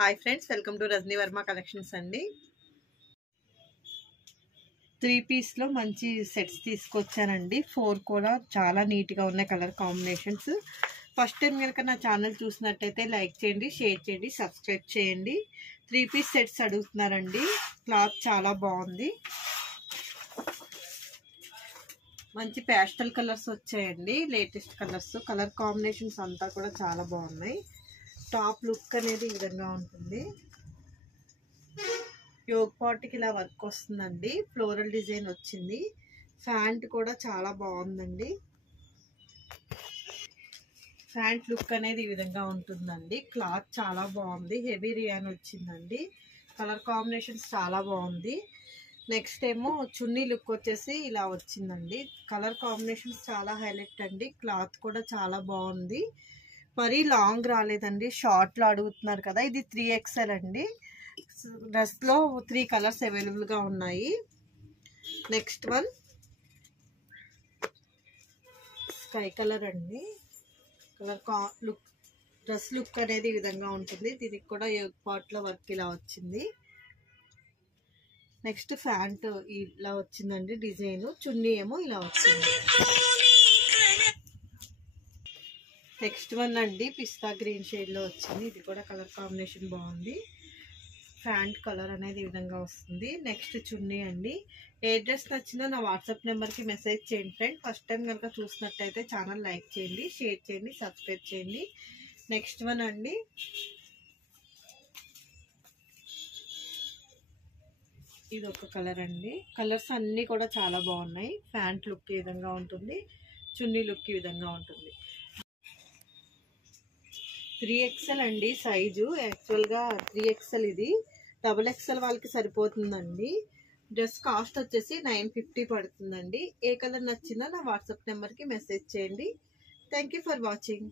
Hi friends, welcome to Rajani Varma collections అండి. 3 పీస్లో మంచి sets తీసుకొచ్చానండి. 4 కూడా చాలా నీట్గా ఉన్నాయి కలర్ కాంబినేషన్స్. ఫస్ట్ టైం కనుక నా ఛానల్ చూసినట్టయితే లైక్ చేయండి, షేర్ చేయండి, సబ్స్క్రైబ్ చేయండి. 3 పీస్ సెట్స్ అడుగుతున్నారండి. క్లాత్ చాలా బాగుంది. మంచి ప్యాస్టల్ కలర్స్ వచ్చాయండి, లేటెస్ట్ కలర్స్. కలర్ కాంబినేషన్స్ అంతా కూడా చాలా బాగున్నాయి. టాప్ లుక్ అనేది ఈ విధంగా ఉంటుంది. యోగ్ పాట్కి ఇలా వర్క్ వస్తుందండి, ఫ్లోరల్ డిజైన్ వచ్చింది. ఫ్యాంట్ కూడా చాలా బాగుందండి. ఫ్యాంట్ లుక్ అనేది ఈ విధంగా ఉంటుందండి. క్లాత్ చాలా బాగుంది, హెవీ రియాన్ వచ్చిందండి. కలర్ కాంబినేషన్స్ చాలా బాగుంది. నెక్స్ట్ ఏమో చున్నీ లుక్ వచ్చేసి ఇలా వచ్చిందండి. కలర్ కాంబినేషన్స్ చాలా హైలైట్ అండి. క్లాత్ కూడా చాలా బాగుంది. మరీ లాంగ్ రాలేదండి, షార్ట్లో అడుగుతున్నారు కదా. ఇది 3XL అండి. డ్రెస్లో 3 కలర్స్ అవైలబుల్గా ఉన్నాయి. నెక్స్ట్ వన్ స్కై కలర్ అండి. కలర్ లుక్ డ్రెస్ లుక్ అనేది ఈ విధంగా ఉంటుంది. దీనికి కూడా యోగ్ పార్ట్లో వర్క్ ఇలా వచ్చింది. నెక్స్ట్ ఫ్యాంట్ ఇలా వచ్చిందండి డిజైన్. చున్నీ ఏమో ఇలా వచ్చింది. నెక్స్ట్ వన్ అండి, పిస్తా గ్రీన్ షేడ్లో వచ్చింది. ఇది కూడా కలర్ కాంబినేషన్ బాగుంది. ఫ్యాంట్ కలర్ అనేది ఈ విధంగా వస్తుంది. నెక్స్ట్ చున్నీ అండి. ఏ డ్రెస్ నచ్చినా నా వాట్సాప్ నెంబర్కి మెసేజ్ చేయండి ఫ్రెండ్. ఫస్ట్ టైం కనుక చూసినట్టయితే ఛానల్ లైక్ చేయండి, షేర్ చేయండి, సబ్స్క్రైబ్ చేయండి. నెక్స్ట్ వన్ అండి, ఇది ఒక కలర్ అండి. కలర్స్ అన్నీ కూడా చాలా బాగున్నాయి. ఫ్యాంట్ లుక్ ఈ విధంగా ఉంటుంది, చున్నీ లుక్ ఈ విధంగా ఉంటుంది. 3XL అండి సైజు. యాక్చువల్గా 3XL, ఇది XXL వాళ్ళకి సరిపోతుందండి. డ్రెస్ కాస్ట్ వచ్చేసి 950 పడుతుందండి. ఏ కలర్ నచ్చిందో నా వాట్సాప్ నెంబర్కి మెసేజ్ చేయండి. Thank you for watching.